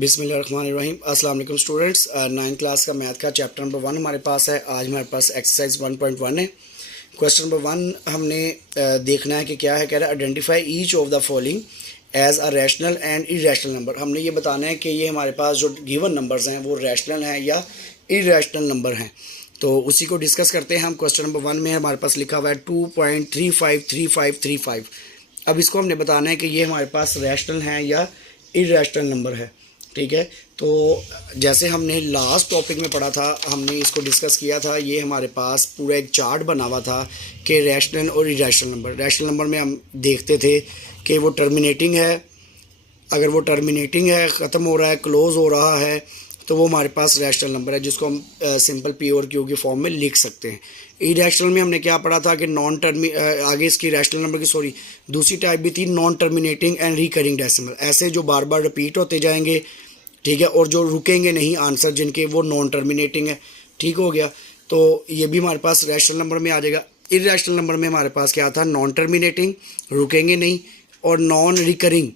बिस्मिल्लाहिर्रहमानिर्रहीम। अस्सलाम वालेकुम स्टूडेंट्स। 9th क्लास का मैथ का चैप्टर नंबर 1 हमारे पास है। आज हमारे पास एक्सरसाइज 1.1 है। क्वेश्चन नंबर 1 हमने देखना है कि क्या है। कह रहा है identify each of the following as a rational and irrational number. हमने ये बताना है कि ये हमारे पास जो गिवन नंबर्स हैं वो रैशनल हैं या इरेशनल नंबर हैं। तो उसी को डिस्कस करते हैं हम। क्वेश्चन नंबर 1 में हमारे पास लिखा हुआ है 2.353535। अब इसको हमने बताना है कि ये हमारे पास रैशनल हैं या इरेशनल नंबर है। ठीक है, तो जैसे हमने लास्ट टॉपिक में पढ़ा था, हमने इसको डिस्कस किया था। ये हमारे पास पूरा एक चार्ट बना हुआ था कि रैशनल और इरेशनल नंबर। रैशनल नंबर में हम देखते थे कि वो टर्मिनेटिंग है, अगर वो टर्मिनेटिंग है, ख़त्म हो रहा है, क्लोज़ हो रहा है, तो वो हमारे पास रैशनल नंबर है, जिसको हम सिंपल पी और क्यू की फॉर्म में लिख सकते हैं। इरेशनल में हमने क्या पढ़ा था कि आगे इसकी रैशनल नंबर की दूसरी टाइप भी थी, non terminating and recurring decimal. ऐसे जो बार बार रिपीट होते जाएंगे, ठीक है, और जो रुकेंगे नहीं आंसर जिनके, वो नॉन टर्मिनेटिंग है। ठीक हो गया, तो ये भी हमारे पास रैशनल नंबर में आ जाएगा। इरेशनल नंबर में हमारे पास क्या था, नॉन टर्मिनेटिंग, रुकेंगे नहीं, और नॉन रिकरिंग,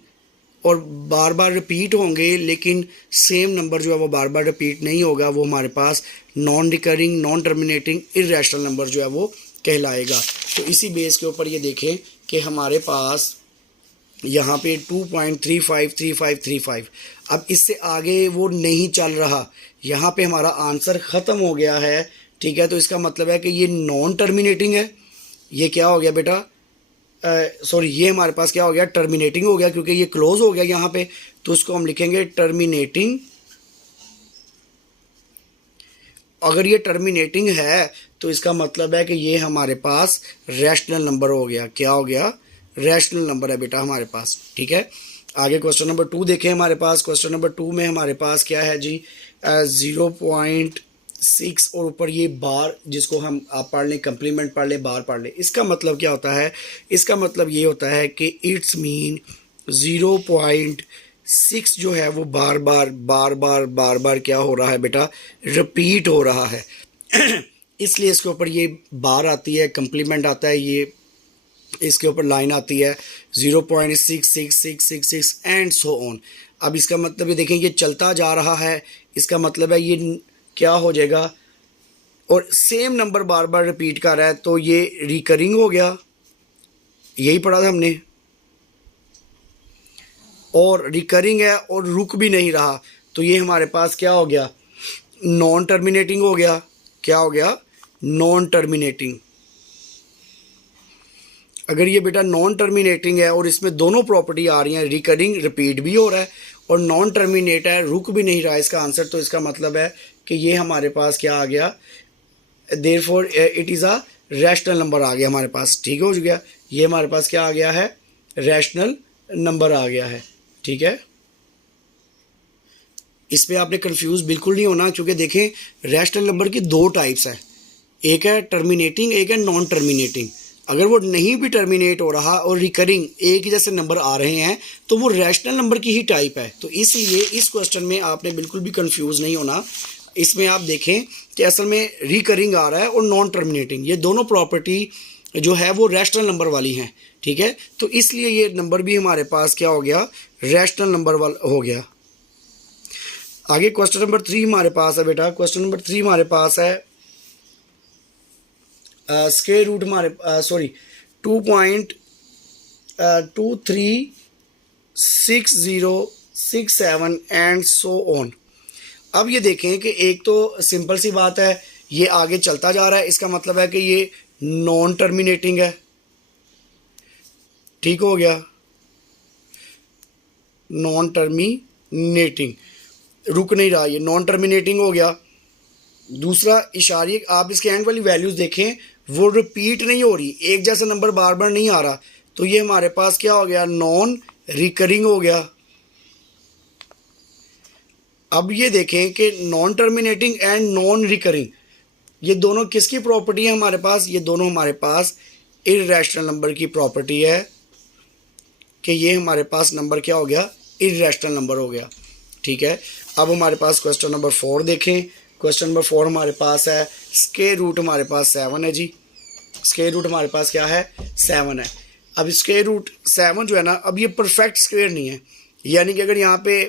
और बार बार रिपीट होंगे लेकिन सेम नंबर जो है वो बार बार रिपीट नहीं होगा, वो हमारे पास non recurring, non terminating, irrational number जो है वो कहलाएगा। तो इसी बेस के ऊपर ये देखें कि हमारे पास यहाँ पे 2.353535, अब इससे आगे वो नहीं चल रहा, यहाँ पे हमारा आंसर ख़त्म हो गया है। ठीक है, तो इसका मतलब है कि ये नॉन टर्मिनेटिंग है। ये क्या हो गया बेटा, ये हमारे पास क्या हो गया, टर्मिनेटिंग हो गया, क्योंकि ये क्लोज हो गया यहाँ पे। तो इसको हम लिखेंगे टर्मिनेटिंग। अगर ये टर्मिनेटिंग है तो इसका मतलब है कि ये हमारे पास रैशनल नंबर हो गया। क्या हो गया, रैशनल नंबर है बेटा हमारे पास। ठीक है, आगे क्वेश्चन नंबर 2 देखें। हमारे पास क्वेश्चन नंबर 2 में हमारे पास क्या है जी, 0.6 और ऊपर ये बार, जिसको हम आप पढ़ लें, कंप्लीमेंट पढ़ लें, बार पढ़ लें। इसका मतलब क्या होता है, इसका मतलब ये होता है कि इट्स मीन 0.6 जो है वो बार बार क्या हो रहा है बेटा, रिपीट हो रहा है। इसलिए इसके ऊपर ये बार आती है, कंप्लीमेंट आता है, ये इसके ऊपर लाइन आती है 0.66666 एंड सो ऑन। अब इसका मतलब ये देखें, ये चलता जा रहा है, इसका मतलब है ये क्या हो जाएगा, और सेम नंबर बार बार रिपीट कर रहा है, तो ये रिकरिंग हो गया। यही पढ़ा था हमने। और रिकरिंग है और रुक भी नहीं रहा, तो ये हमारे पास क्या हो गया, नॉन टर्मिनेटिंग हो गया। क्या हो गया, नॉन टर्मिनेटिंग। अगर ये बेटा नॉन टर्मिनेटिंग है और इसमें दोनों प्रॉपर्टी आ रही हैं, रिकरिंग, रिपीट भी हो रहा है, और नॉन टर्मिनेट है, रुक भी नहीं रहा इसका आंसर, तो इसका मतलब है कि ये हमारे पास क्या आ गया, therefore it is a rational number आ गया हमारे पास। ठीक हो गया, ये हमारे पास क्या आ गया है, रैशनल नंबर आ गया है। ठीक है, इस पर आपने कंफ्यूज बिल्कुल नहीं होना, क्योंकि देखें रैशनल नंबर की दो टाइप्स हैं, एक है टर्मिनेटिंग, एक है नॉन टर्मिनेटिंग। अगर वो नहीं भी टर्मिनेट हो रहा और रिकरिंग एक ही जैसे नंबर आ रहे हैं, तो वो रैशनल नंबर की ही टाइप है। तो इसलिए इस क्वेश्चन में आपने बिल्कुल भी कंफ्यूज नहीं होना। इसमें आप देखें कि असल में रिकरिंग आ रहा है और नॉन टर्मिनेटिंग, ये दोनों प्रॉपर्टी जो है वो रैशनल नंबर वाली हैं। ठीक है, तो इसलिए ये नंबर भी हमारे पास क्या हो गया, रैशनल नंबर वाला हो गया। आगे क्वेश्चन नंबर 3 हमारे पास है बेटा। क्वेश्चन नंबर 3 हमारे पास है स्क्वायर रूट हमारे 2.236067 एंड सो ऑन। अब ये देखें कि एक तो सिंपल सी बात है, ये आगे चलता जा रहा है, इसका मतलब है कि ये नॉन टर्मिनेटिंग है। ठीक हो गया, नॉन टर्मिनेटिंग, रुक नहीं रहा, ये नॉन टर्मिनेटिंग हो गया। दूसरा इशारे, आप इसके एंड वाली वैल्यूज़ देखें, वो रिपीट नहीं हो रही, एक जैसा नंबर बार बार नहीं आ रहा, तो ये हमारे पास क्या हो गया, नॉन रिकरिंग हो गया। अब ये देखें कि non terminating and non recurring, ये दोनों किसकी प्रॉपर्टी है हमारे पास, ये दोनों हमारे पास इररेशनल नंबर की प्रॉपर्टी है, कि ये हमारे पास नंबर क्या हो गया, इररेशनल नंबर हो गया। ठीक है, अब हमारे पास क्वेश्चन नंबर 4 देखें। क्वेश्चन नंबर 4 हमारे पास है स्क्वायर रूट हमारे पास 7 है जी। स्क्वायर रूट हमारे पास क्या है, 7 है। अब स्क्वायर रूट 7 जो है ना, अब ये परफेक्ट स्क्वायर नहीं है, यानी कि अगर यहाँ पे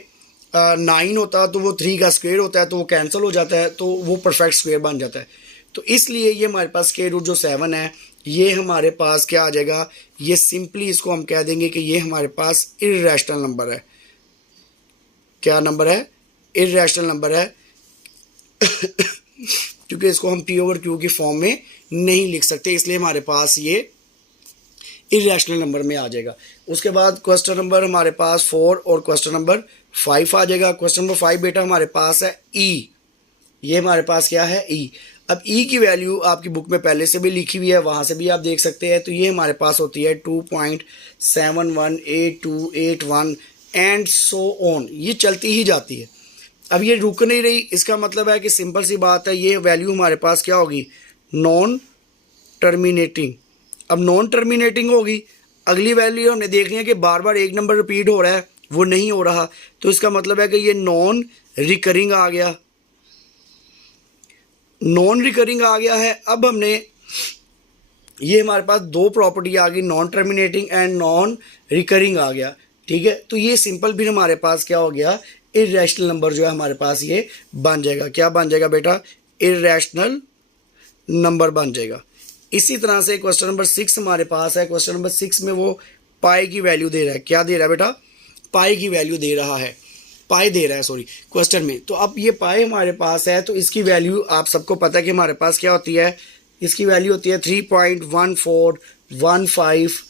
9 होता तो वो 3 का स्क्वायर होता है, तो वो कैंसिल हो जाता है, तो वो परफेक्ट स्क्वायर बन जाता है। तो इसलिए ये हमारे पास स्क्वायर रूट जो 7 है ये हमारे पास क्या आ जाएगा, ये सिंपली इसको हम कह देंगे कि ये हमारे पास इर्रेशनल नंबर है। क्या नंबर है? इर्रेशनल नंबर है क्योंकि इसको हम पी ओवर क्यू की फॉर्म में नहीं लिख सकते, इसलिए हमारे पास ये इर्रेशनल नंबर में आ जाएगा। उसके बाद क्वेश्चन नंबर हमारे पास 4 और क्वेश्चन नंबर 5 आ जाएगा। क्वेश्चन नंबर 5 बेटा हमारे पास है ई, ये हमारे पास क्या है? ई। अब ई की वैल्यू आपकी बुक में पहले से भी लिखी हुई है, वहाँ से भी आप देख सकते हैं। तो ये हमारे पास होती है 2.718281 एंड सो ऑन, ये चलती ही जाती है। अब ये रुक नहीं रही, इसका मतलब है कि सिंपल सी बात है, ये वैल्यू हमारे पास क्या होगी? Non terminating. अब नॉन टर्मिनेटिंग होगी, अगली वैल्यू हमने देखनी है कि बार बार एक नंबर रिपीट हो रहा है, वो नहीं हो रहा, तो इसका मतलब है कि ये नॉन रिकरिंग आ गया, नॉन रिकरिंग आ गया है। अब हमने ये हमारे पास दो प्रॉपर्टी आ गई, non terminating and non recurring आ गया, ठीक है। तो ये सिंपल भी हमारे पास क्या हो गया? इर्रेशनल नंबर जो है हमारे पास ये बन जाएगा। क्या बन जाएगा बेटा? इर्रेशनल नंबर बन जाएगा। इसी तरह से क्वेश्चन नंबर 6 हमारे पास है। क्वेश्चन नंबर 6 में वो पाई की वैल्यू दे रहा है। क्या दे रहा है बेटा? पाई की वैल्यू दे रहा है, पाई दे रहा है सॉरी क्वेश्चन में। तो अब ये पाई हमारे पास है, तो इसकी वैल्यू आप सबको पता है कि हमारे पास क्या होती है, इसकी वैल्यू होती है 3.1415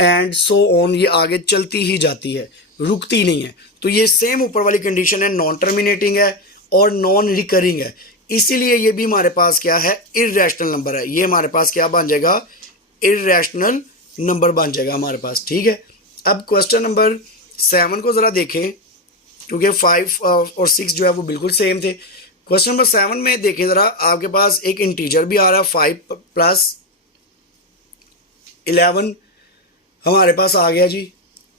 एंड सो ऑन, ये आगे चलती ही जाती है, रुकती नहीं है। तो ये सेम ऊपर वाली कंडीशन है, नॉन टर्मिनेटिंग है और नॉन रिकरिंग है, इसीलिए ये भी हमारे पास क्या है? इर्रेशनल नंबर है। ये हमारे पास क्या बन जाएगा? इर्रेशनल नंबर बन जाएगा हमारे पास, ठीक है। अब क्वेश्चन नंबर 7 को ज़रा देखें, क्योंकि 5 और 6 जो है वो बिल्कुल सेम थे। क्वेश्चन नंबर 7 में देखें ज़रा, आपके पास एक इंटीजर भी आ रहा है 5 + 11 हमारे पास आ गया जी,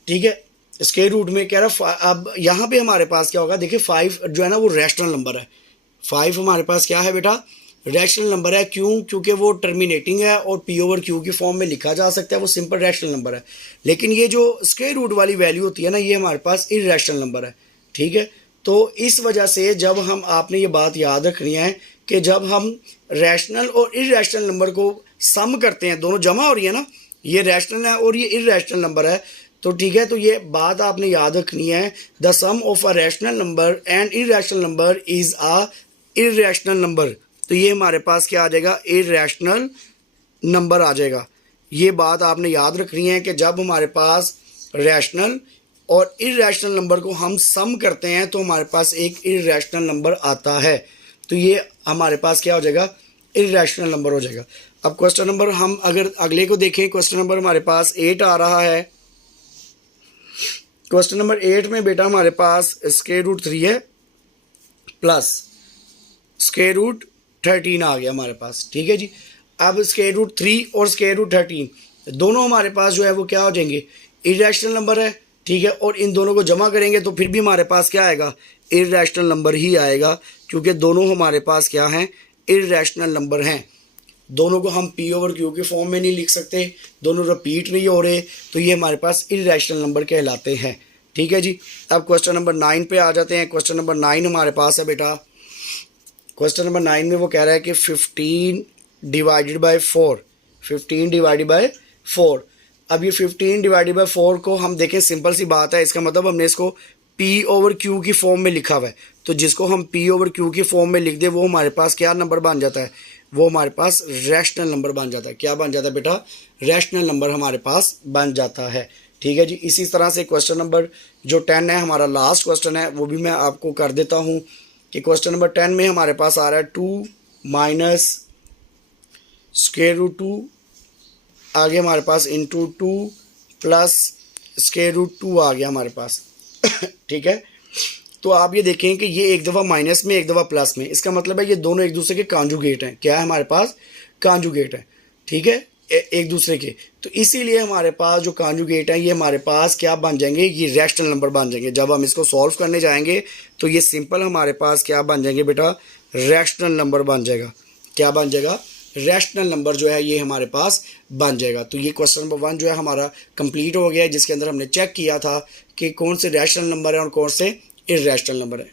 ठीक है। स्क्वायर रूट में कह रहा, अब यहाँ पे हमारे पास क्या होगा? देखिए 5 जो है ना वो रैशनल नंबर है। 5 हमारे पास क्या है बेटा? रैशनल नंबर है। क्यों? क्योंकि वो टर्मिनेटिंग है और पी ओवर क्यू की फॉर्म में लिखा जा सकता है, वो सिंपल रैशनल नंबर है। लेकिन ये जो स्क्वायर रूट वाली वैल्यू होती है ना, ये हमारे पास इर्रेशनल नंबर है, ठीक है। तो इस वजह से जब हम, आपने ये बात याद रखनी है कि जब हम रैशनल और इर्रेशनल नंबर को सम करते हैं, दोनों जमा हो रही है ना, ये रैशनल है और ये इर्रेशनल नंबर है, तो ठीक है। तो ये बात आपने याद रखनी है, the sum of a rational number and irrational number is a irrational number. तो ये हमारे पास क्या आ जाएगा? इर्रेशनल नंबर आ जाएगा। ये बात आपने याद रखनी है कि जब हमारे पास रैशनल और इर्रेशनल नंबर को हम सम करते हैं तो हमारे पास एक इर्रेशनल नंबर आता है, तो ये हमारे पास क्या हो जाएगा? इर्रेशनल नंबर हो जाएगा। अब क्वेश्चन नंबर हम अगर अगले को देखें, क्वेश्चन नंबर हमारे पास 8 आ रहा है। क्वेश्चन नंबर 8 में बेटा हमारे पास स्क्वायर रूट 3 है प्लस स्क्वायर रूट 13 आ गया हमारे पास, ठीक है जी। अब स्क्वायर रूट 3 और स्क्वायर रूट 13 दोनों हमारे पास जो है वो क्या हो जाएंगे? इर्रेशनल नंबर है, ठीक है। और इन दोनों को जमा करेंगे तो फिर भी हमारे पास क्या आएगा? इर्रेशनल नंबर ही आएगा, क्योंकि दोनों हमारे पास क्या हैं? इर्रेशनल नंबर हैं। दोनों को हम पी ओवर क्यू के फॉर्म में नहीं लिख सकते, दोनों रिपीट नहीं हो रहे, तो ये हमारे पास इर्रेशनल नंबर कहलाते हैं, ठीक है जी। अब क्वेश्चन नंबर 9 पे आ जाते हैं। क्वेश्चन नंबर 9 हमारे पास है बेटा। क्वेश्चन नंबर 9 में वो कह रहा है कि 15 डिवाइडेड बाय 4, 15 डिवाइडेड बाय 4। अब ये 15 डिवाइडेड बाय 4 को हम देखें, सिंपल सी बात है, इसका मतलब हमने इसको पी ओवर क्यू की फॉर्म में लिखा हुआ है, तो जिसको हम पी ओवर क्यू की फॉर्म में लिख दे वो हमारे पास क्या नंबर बन जाता है? वो हमारे पास रैशनल नंबर बन जाता है। क्या बन जाता है बेटा? रैशनल नंबर हमारे पास बन जाता है, ठीक है जी। इसी तरह से क्वेश्चन नंबर जो 10 है, हमारा लास्ट क्वेश्चन है, वो भी मैं आपको कर देता हूँ कि क्वेश्चन नंबर 10 में हमारे पास आ रहा है 2 माइनस स्क्वायर रूट 2, आगे हमारे पास इंटू 2 प्लस स्क्वायर रूट 2 आ गया हमारे पास ठीक है। तो आप ये देखें कि ये एक दफ़ा माइनस में एक दफ़ा प्लस में, इसका मतलब है ये दोनों एक दूसरे के कॉन्जुगेट हैं। क्या है हमारे पास? कॉन्जुगेट है, ठीक है, एक दूसरे के। तो इसीलिए हमारे पास जो कॉन्जुगेट हैं ये हमारे पास क्या बन जाएंगे? ये रैशनल नंबर बन जाएंगे। जब हम इसको सॉल्व करने जाएंगे तो ये सिंपल हमारे पास क्या बन जाएंगे बेटा? रैशनल नंबर बन जाएगा। क्या बन जाएगा? रैशनल नंबर जो है ये हमारे पास बन जाएगा। तो ये क्वेश्चन नंबर 1 जो है हमारा कंप्लीट हो गया है, जिसके अंदर हमने चेक किया था कि कौन से रैशनल नंबर है और कौन से इर्रेशनल नंबर है।